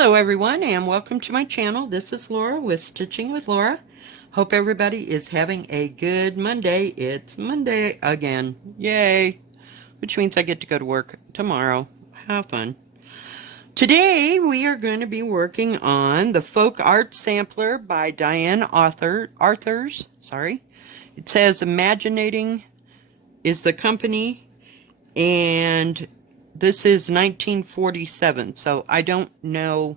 Hello everyone and welcome to my channel. This is Laura with Stitching with Laura. Hope everybody is having a good Monday. It's Monday again. Yay! Which means I get to go to work tomorrow. How fun. Today we are going to be working on the Folk Art Sampler by Diane Arthurs. Sorry. It says Imaginating is the company, and this is 1947, so I don't know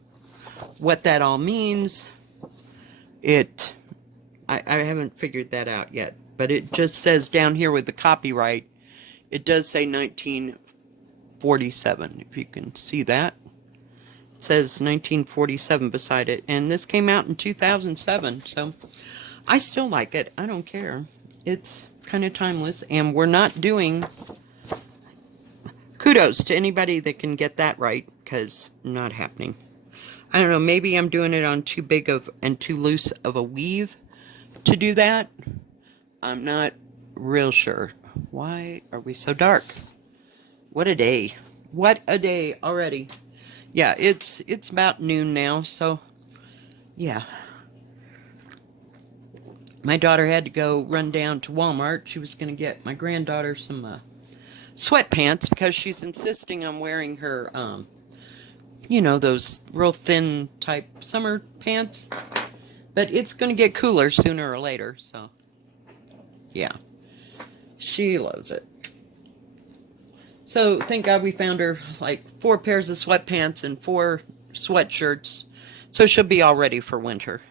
what that all means. I haven't figured that out yet, but it just says down here with the copyright, it does say 1947, if you can see that. It says 1947 beside it, and this came out in 2007, so I still like it. I don't care. It's kind of timeless, and we're not doing... Kudos to anybody that can get that right, because not happening. I don't know, maybe I'm doing it on too big of and too loose of a weave to do that. I'm not real sure. Why are we so dark? What a day. What a day already. Yeah, it's about noon now, so yeah. My daughter had to go run down to Walmart. She was going to get my granddaughter some sweatpants because she's insisting on wearing her you know, those real thin type summer pants. But it's going to get cooler sooner or later, so yeah. She loves it. So thank God we found her like 4 pairs of sweatpants and 4 sweatshirts. So she'll be all ready for winter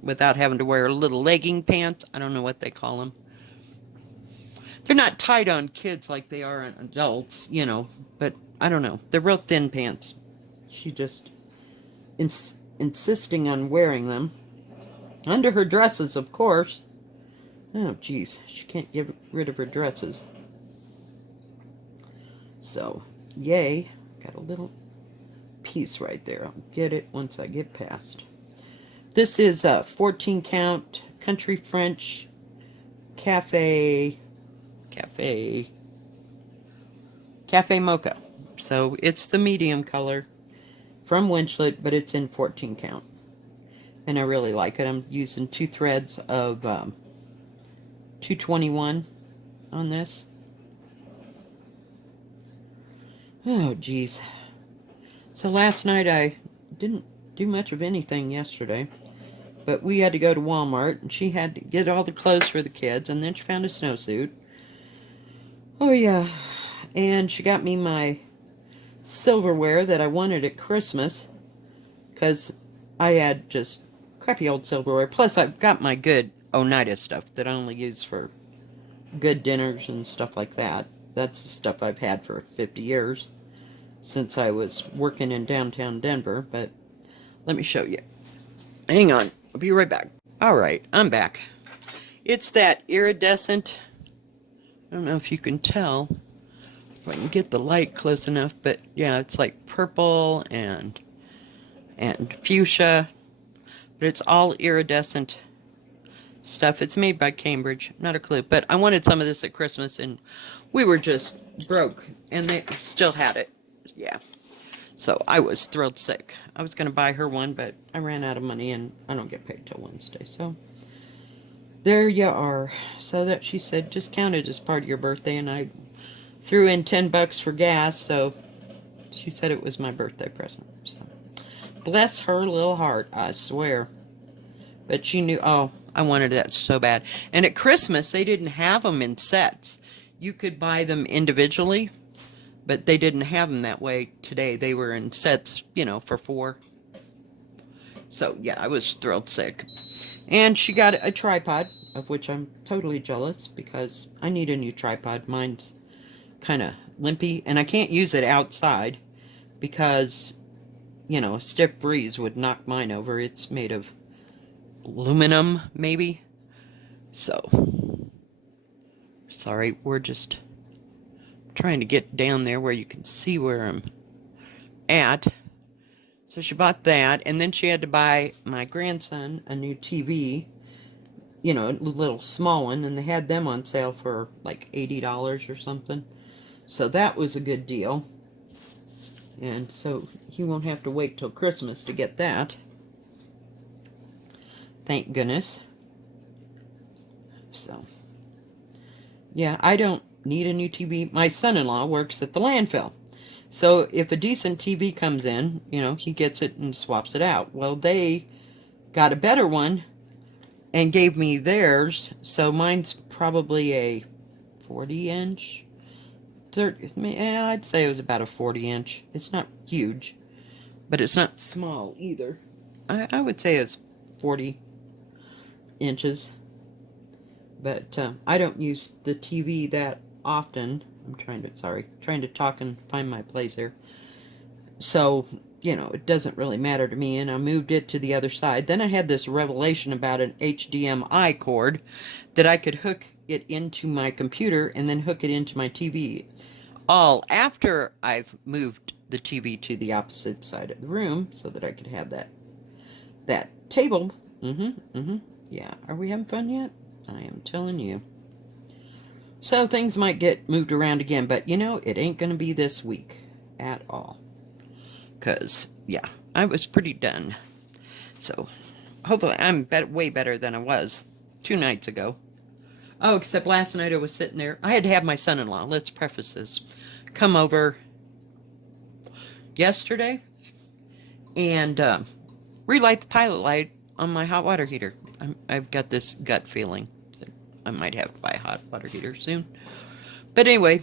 without having to wear little legging pants. I don't know what they call them. They're not tight on kids like they are on adults, you know, but I don't know. They're real thin pants. She just insisting on wearing them. Under her dresses, of course. Oh, geez. She can't get rid of her dresses. So, yay. Got a little piece right there. I'll get it once I get past. This is a 14 count country French cafe mocha. So it's the medium color from Winchlet, but it's in 14 count. And I really like it. I'm using 2 threads of 221 on this. Oh, geez. So last night I didn't do much of anything yesterday. But we had to go to Walmart, and she had to get all the clothes for the kids, and then she found a snowsuit. Oh, yeah. And she got me my silverware that I wanted at Christmas, because I had just crappy old silverware. Plus, I've got my good Oneida stuff that I only use for good dinners and stuff like that. That's the stuff I've had for 50 years, since I was working in downtown Denver. But let me show you. Hang on. I'll be right back. Alright, I'm back. It's that iridescent, I don't know if you can tell, if I can get the light close enough, but yeah, it's like purple and fuchsia, but it's all iridescent stuff. It's made by Cambridge, not a clue, but I wanted some of this at Christmas, and we were just broke, and they still had it. Yeah. So I was thrilled sick. I was going to buy her one, but I ran out of money, and I don't get paid till Wednesday. So there you are. So that she said, just count it as part of your birthday, and I threw in $10 for gas. So she said it was my birthday present. So bless her little heart, I swear. But she knew. Oh, I wanted that so bad. And at Christmas, they didn't have them in sets. You could buy them individually. But they didn't have them that way today. They were in sets, you know, for 4. So, yeah, I was thrilled sick. And she got a tripod, of which I'm totally jealous, because I need a new tripod. Mine's kind of limpy, and I can't use it outside, because, you know, a stiff breeze would knock mine over. It's made of aluminum, maybe. So, sorry, we're just trying to get down there where you can see where I'm at. So she bought that, and then she had to buy my grandson a new TV, you know, a little small one, and they had them on sale for like $80 or something. So that was a good deal. And so he won't have to wait till Christmas to get that. Thank goodness. So, yeah, I don't need a new TV. My son-in-law works at the landfill. So if a decent TV comes in, you know, he gets it and swaps it out. Well, they got a better one and gave me theirs. So mine's probably a 40-inch. 30, yeah, I'd say it was about a 40-inch. It's not huge, but it's not small either. I would say it's 40 inches. But I don't use the TV that often. I'm trying to talk and find my place here. So, you know, it doesn't really matter to me, and I moved it to the other side. Then I had this revelation about an HDMI cord that I could hook it into my computer and then hook it into my TV. All after I've moved the TV to the opposite side of the room so that I could have that table. Yeah, are we having fun yet? I am telling you. So things might get moved around again, but you know, it ain't going to be this week at all. Because, yeah, I was pretty done. So hopefully I'm way better than I was 2 nights ago. Oh, except last night I was sitting there. I had to have my son-in-law, let's preface this, come over yesterday and relight the pilot light on my hot water heater. I've got this gut feeling that I might have to buy a hot water heater soon. But anyway,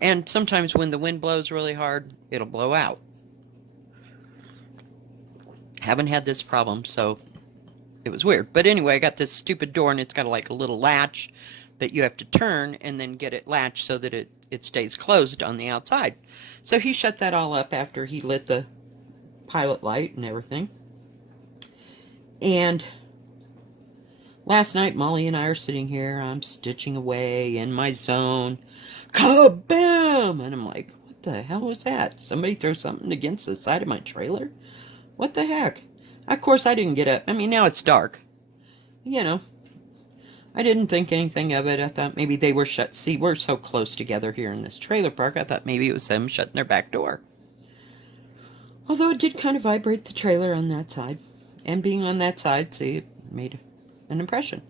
and sometimes when the wind blows really hard, it'll blow out. Haven't had this problem, so it was weird. But anyway, I got this stupid door, and it's got like a little latch that you have to turn and then get it latched so that it stays closed on the outside. So he shut that all up after he lit the pilot light and everything. And last night, Molly and I are sitting here. I'm stitching away in my zone. Kabam! And I'm like, what the hell was that? Somebody throw something against the side of my trailer? What the heck? Of course, I didn't get up. I mean, now it's dark. You know, I didn't think anything of it. I thought maybe they were shut. See, we're so close together here in this trailer park. I thought maybe it was them shutting their back door. Although it did kind of vibrate the trailer on that side. And being on that side, see, it made an impression.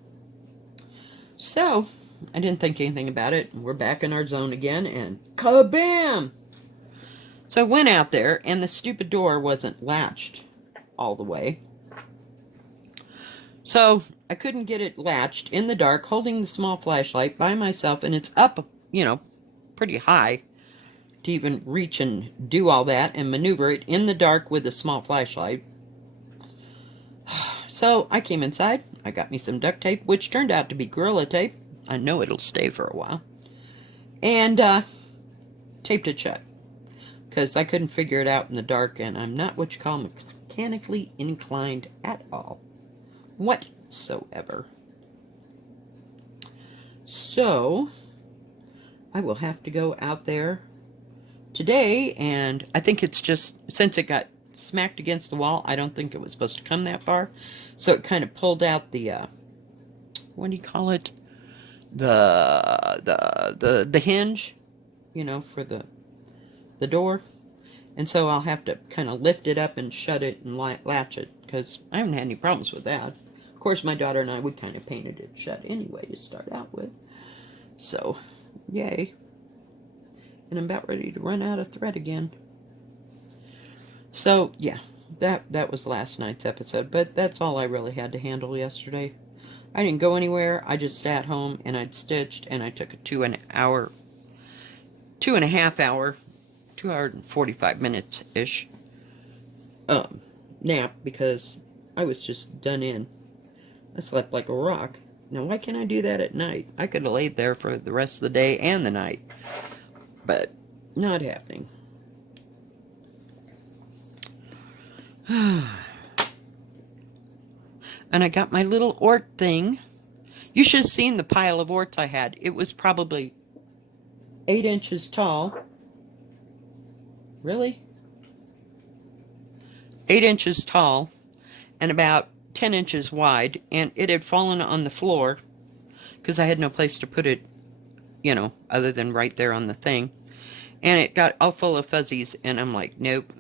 So, I didn't think anything about it. We're back in our zone again, and kabam! So I went out there, and the stupid door wasn't latched all the way. So I couldn't get it latched in the dark, holding the small flashlight by myself, and it's up, you know, pretty high to even reach and do all that and maneuver it in the dark with a small flashlight. So I came inside. I got me some duct tape, which turned out to be Gorilla Tape. I know it'll stay for a while. And taped it shut, because I couldn't figure it out in the dark, and I'm not what you call mechanically inclined at all. Whatsoever. So, I will have to go out there today, and I think it's just, since it got smacked against the wall, I don't think it was supposed to come that far, so it kind of pulled out the, what do you call it? The hinge, you know, for the door. And so I'll have to kind of lift it up and shut it and latch it, because I haven't had any problems with that. Of course, my daughter and I, we kind of painted it shut anyway to start out with. So, yay. And I'm about ready to run out of thread again. So, yeah, that was last night's episode, but that's all I really had to handle yesterday. I didn't go anywhere. I just sat home and I'd stitched, and I took a 2.5 hour 2 hours and 45 minutes-ish nap, because I was just done in. I slept like a rock. Now, why can't I do that at night? I could have laid there for the rest of the day and the night, but not happening. And I got my little Ort thing. You should have seen the pile of Orts I had. It was probably 8 inches tall. Really? 8 inches tall and about 10 inches wide, and it had fallen on the floor because I had no place to put it, you know, other than right there on the thing. And it got all full of fuzzies, and I'm like, nope.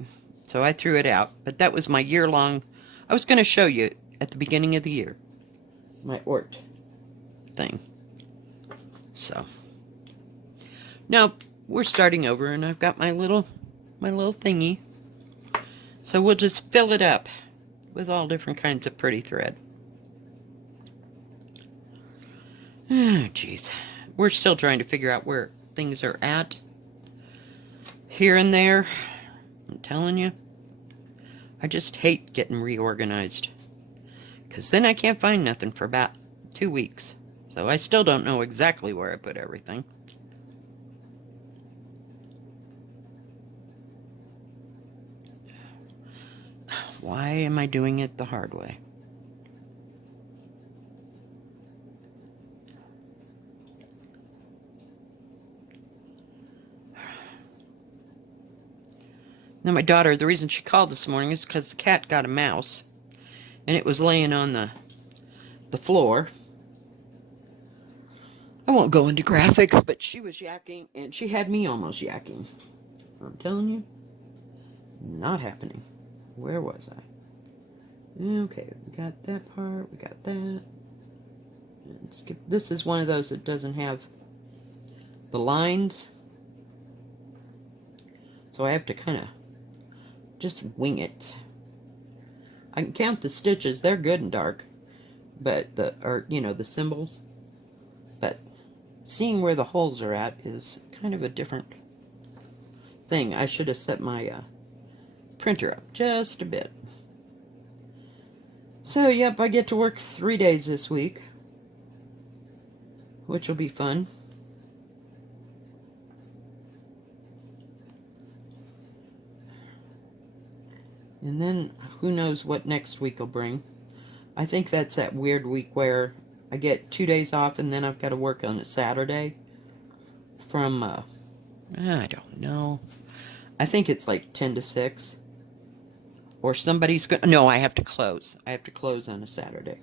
So I threw it out. But that was my year-long... I was going to show you at the beginning of the year. My Ort thing. So. Nope. We're starting over, and I've got my little thingy. So we'll just fill it up with all different kinds of pretty thread. Oh, jeez. We're still trying to figure out where things are at. Here and there. I'm telling you. I just hate getting reorganized. Because then I can't find nothing for about 2 weeks. So I still don't know exactly where I put everything. Why am I doing it the hard way? Now my daughter, the reason she called this morning is because the cat got a mouse. And it was laying on the floor. I won't go into graphics, but she was yakking, and she had me almost yakking. I'm telling you, not happening. Where was I? Okay, we got that part, we got that. And skip. This is one of those that doesn't have the lines. So I have to kind of just wing it. I can count the stitches, they're good and dark. But the symbols. But seeing where the holes are at is kind of a different thing. I should have set my printer up just a bit. So, yep, I get to work 3 days this week, which will be fun. And then, who knows what next week will bring. I think that's that weird week where I get 2 days off and then I've got to work on a Saturday from, I don't know. I think it's like 10 to 6. Or somebody's going to... No, I have to close. I have to close on a Saturday.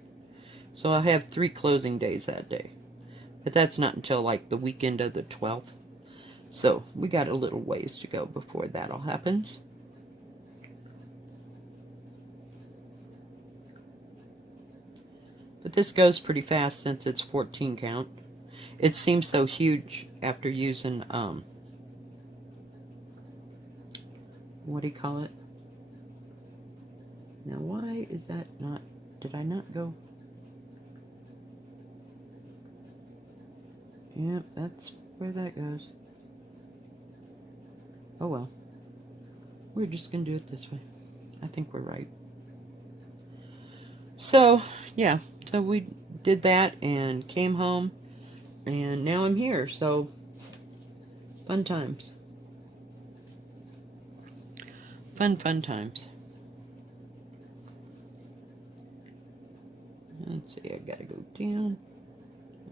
So I'll have 3 closing days that day. But that's not until like the weekend of the 12th. So we got a little ways to go before that all happens. But this goes pretty fast since it's 14 count. It seems so huge after using, what do you call it? Now why is that not, did I not go? Yep, that's where that goes. Oh well. We're just gonna do it this way. I think we're right. So, yeah. So we did that and came home. And now I'm here. So, fun times. Fun times. Let's see, I gotta go down.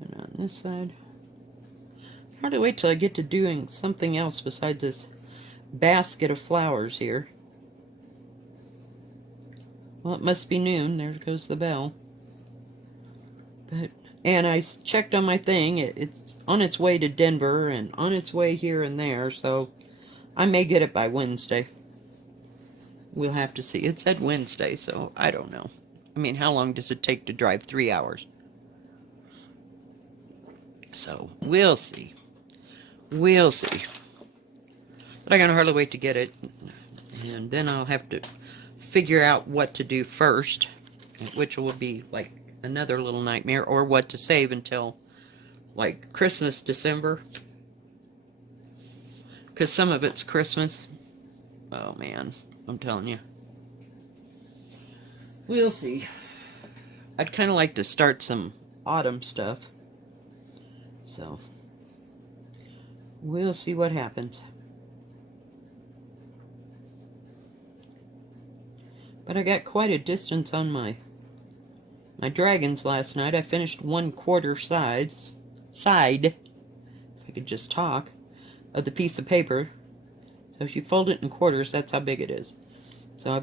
And on this side. I hardly wait till I get to doing something else besides this basket of flowers here. Well, it must be noon. There goes the bell. And I checked on my thing. It's on its way to Denver and on its way here and there. So I may get it by Wednesday. We'll have to see. It said Wednesday, so I don't know. I mean, how long does it take to drive? 3 hours. So we'll see. We'll see. But I can hardly wait to get it. And then I'll have to figure out what to do first, which will be like another little nightmare, or what to save until like Christmas, December. Because some of it's Christmas. Oh man, I'm telling you. We'll see. I'd kind of like to start some autumn stuff. So, we'll see what happens. But I got quite a distance on my dragons last night. I finished 1/4 side, if I could just talk, of the piece of paper. So if you fold it in quarters, that's how big it is. So I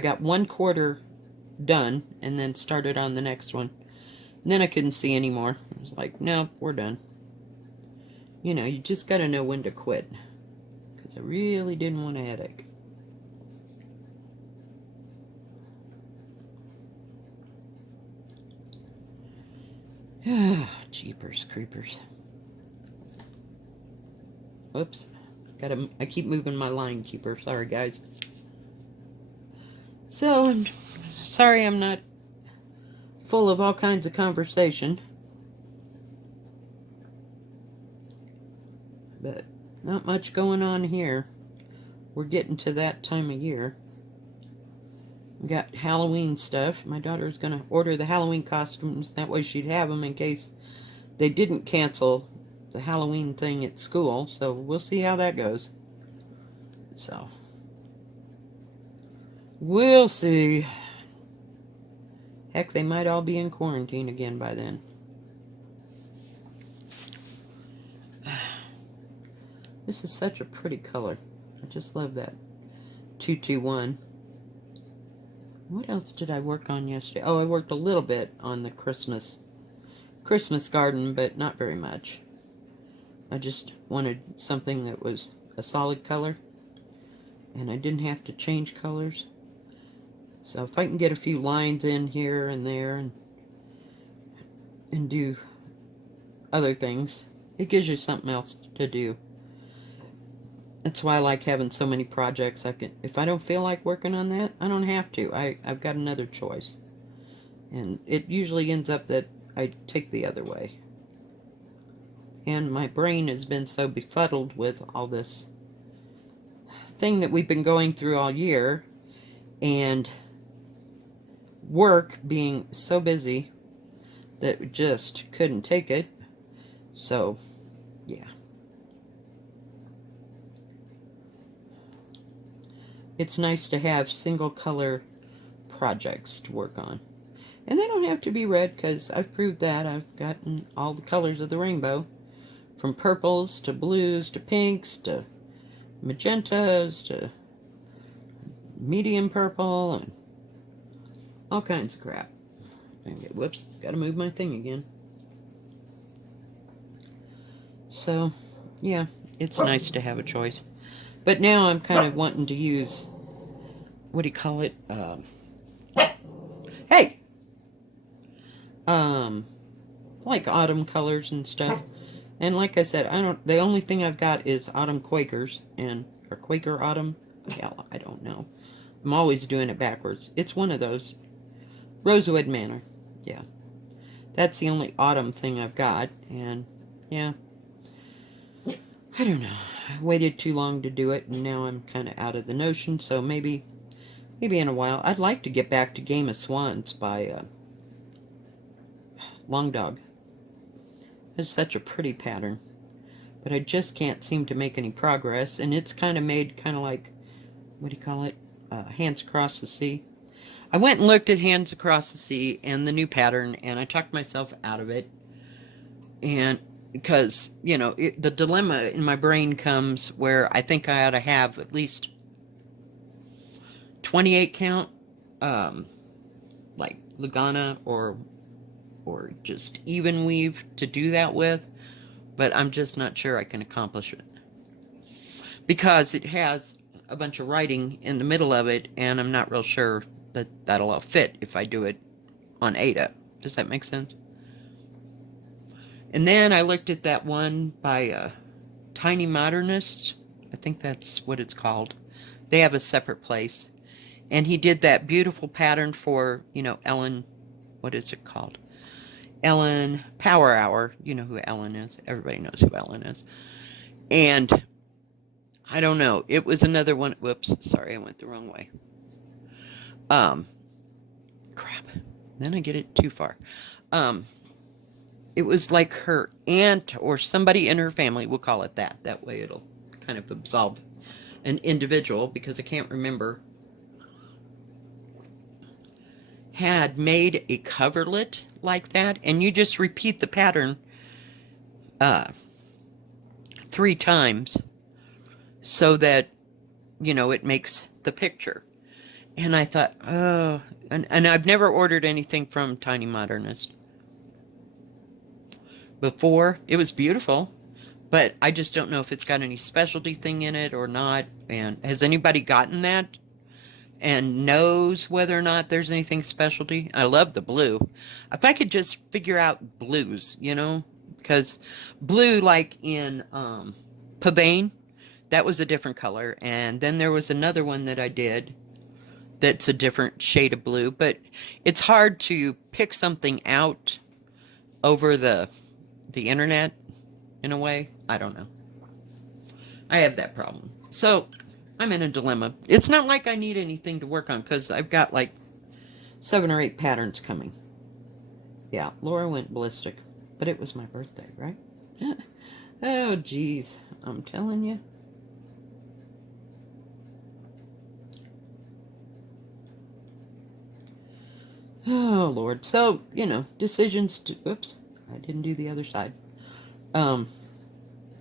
got 1/4 done, and then started on the next one. And then I couldn't see anymore. I was like, nope, we're done. You know, you just gotta know when to quit. because I really didn't want a headache. Jeepers creepers. Whoops. I keep moving my line keeper. Sorry, guys. So, I'm sorry I'm not full of all kinds of conversation. But not much going on here. We're getting to that time of year. We got Halloween stuff. My daughter's going to order the Halloween costumes. That way she'd have them in case they didn't cancel the Halloween thing at school. So we'll see how that goes. So we'll see. Heck, they might all be in quarantine again by then. This is such a pretty color. I just love that 221. What else did I work on yesterday? Oh, I worked a little bit on the Christmas garden, but not very much. I just wanted something that was a solid color, and I didn't have to change colors. So if I can get a few lines in here and there and do other things, it gives you something else to do. That's why I like having so many projects. If I don't feel like working on that, I don't have to. I've got another choice. And it usually ends up that I take the other way. And my brain has been so befuddled with all this thing that we've been going through all year, and work being so busy that we just couldn't take it. So, yeah. It's nice to have single color projects to work on. And they don't have to be red, because I've proved that. I've gotten all the colors of the rainbow. From purples to blues to pinks to magentas to medium purple and all kinds of crap. Whoops, gotta move my thing again. So, yeah, it's nice to have a choice. But now I'm kind of wanting to use, what do you call it? Hey! Like autumn colors and stuff. And like I said, the only thing I've got is autumn Quakers, or Quaker autumn. Hell, I don't know. I'm always doing it backwards. It's one of those. Rosewood Manor. Yeah. That's the only autumn thing I've got. And, yeah. I don't know. I waited too long to do it, and now I'm kind of out of the notion. So maybe in a while. I'd like to get back to Game of Swans by Long Dog. It's such a pretty pattern, but I just can't seem to make any progress, and it's kind of made kind of like, what do you call it, Hands Across the Sea. I went and looked at Hands Across the Sea and the new pattern, and I talked myself out of it, and because, you know, the dilemma in my brain comes where I think I ought to have at least 28 count, like Lugana or just even weave to do that with, but I'm just not sure I can accomplish it because it has a bunch of writing in the middle of it, and I'm not real sure that that'll all fit if I do it on Ada. Does that make sense? And then I looked at that one by Tiny Modernist. I think that's what it's called. They have a separate place, and he did that beautiful pattern for, you know, Ellen, what is it called? Ellen Power Hour. You know who Ellen is. Everybody knows who Ellen is. And I don't know. It was another one. Whoops. Sorry, I went the wrong way. Crap. Then I get it too far. It was like her aunt or somebody in her family. We'll call it that. That way it'll kind of absolve an individual, because I can't remember, had made a coverlet like that, and you just repeat the pattern 3 times so that, you know, it makes the picture. And I thought, oh, and I've never ordered anything from Tiny Modernist before. It was beautiful, but I just don't know if it's got any specialty thing in it or not. And has anybody gotten that and knows whether or not there's anything specialty? I love the blue. If I could just figure out blues, you know, because blue, like in Pavane, that was a different color. And then there was another one that I did that's a different shade of blue. But it's hard to pick something out over the internet in a way. I don't know. I have that problem. So I'm in a dilemma. It's not like I need anything to work on because I've got like 7 or 8 patterns coming. Yeah, Laura went ballistic. But it was my birthday, right? Oh, geez. I'm telling you. Oh, Lord. So, you know, decisions to... Oops. I didn't do the other side.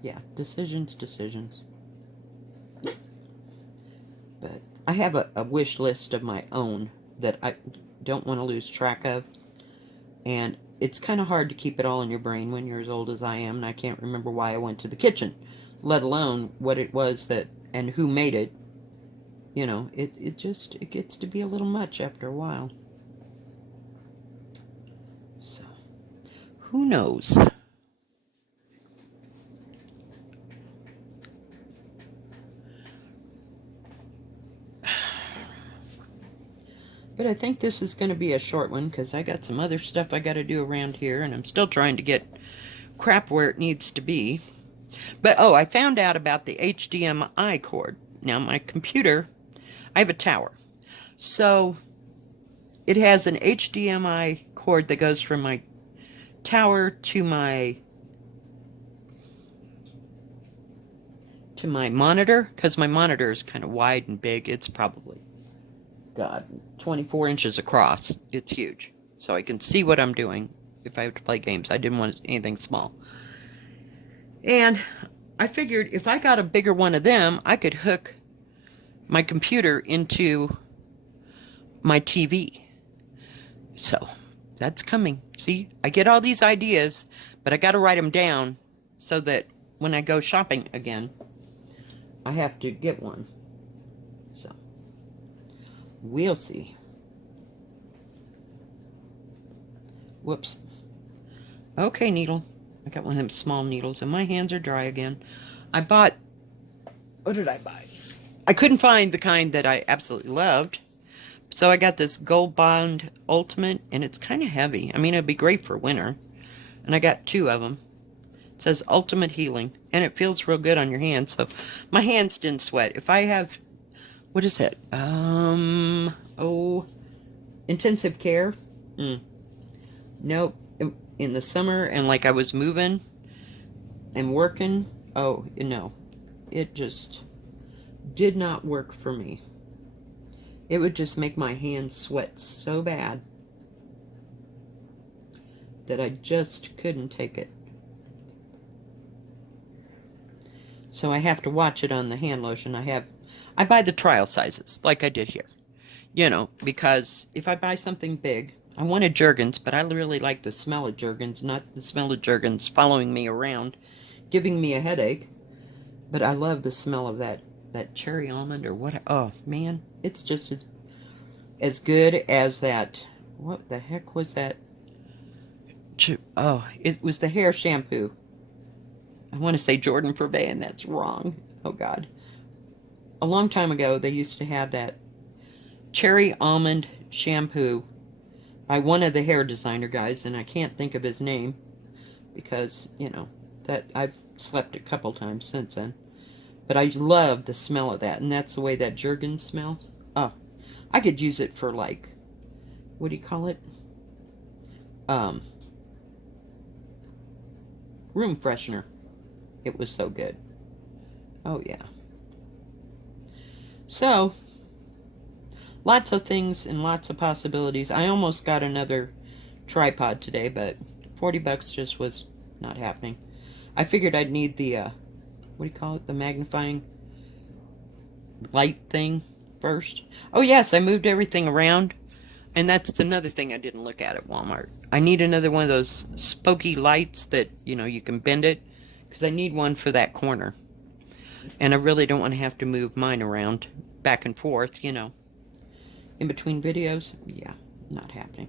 Yeah, decisions. But I have a wish list of my own that I don't want to lose track of. And it's kind of hard to keep it all in your brain when you're as old as I am, and I can't remember why I went to the kitchen, let alone what it was that, and who made it. You know, it gets to be a little much after a while. So, who knows? But I think this is going to be a short one because I got some other stuff I got to do around here, and I'm still trying to get crap where it needs to be. But, oh, I found out about the HDMI cord. Now, my computer, I have a tower. So, it has an HDMI cord that goes from my tower to my monitor, because my monitor is kind of wide and big. It's probably, God, 24 inches across. It's huge. So I can see what I'm doing if I have to play games. I didn't want anything small. And I figured if I got a bigger one of them, I could hook my computer into my TV. So that's coming. See, I get all these ideas, but I got to write them down so that when I go shopping again, I have to get one. So we'll see. Whoops. Okay, needle. I got one of them small needles, and my hands are dry again. I bought... What did I buy? I couldn't find the kind that I absolutely loved. So I got this Gold Bond Ultimate, and it's kind of heavy. I mean, it'd be great for winter. And I got 2 of them. It says Ultimate Healing, and it feels real good on your hands. So my hands didn't sweat. If I have... What is that? Intensive care? Nope. In the summer, and like I was moving and working, oh, no. It just did not work for me. It would just make my hands sweat so bad that I just couldn't take it. So I have to watch it on the hand lotion. I buy the trial sizes, like I did here. You know, because if I buy something big, I wanted Jergens, but I really like the smell of Jergens, not the smell of Jergens following me around, giving me a headache. But I love the smell of that cherry almond or what. Oh, man. It's just as good as that. What the heck was that? Oh, it was the hair shampoo. I want to say Jordan Purvey, and that's wrong. Oh, God. A long time ago, they used to have that cherry almond shampoo by one of the hair designer guys, and I can't think of his name because, you know, that I've slept a couple times since then. But I love the smell of that, and that's the way that Jergens smells. Oh, I could use it for, like, what do you call it? Room freshener. It was so good. Oh, yeah. So, lots of things and lots of possibilities. I almost got another tripod today, but 40 bucks just was not happening. I figured I'd need the, what do you call it? The magnifying light thing first. Oh, yes, I moved everything around. And that's another thing I didn't look at Walmart. I need another one of those spooky lights that, you know, you can bend it. because I need one for that corner. And I really don't want to have to move mine around back and forth, you know, in between videos. Yeah, not happening.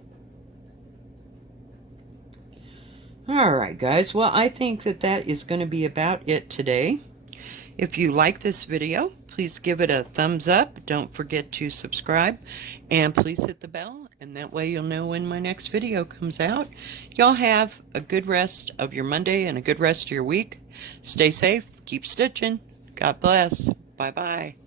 Alright guys, well I think that is going to be about it today. If you like this video, please give it a thumbs up. Don't forget to subscribe, and please hit the bell, and that way you'll know when my next video comes out. Y'all have a good rest of your Monday and a good rest of your week. Stay safe, keep stitching. God bless. Bye-bye.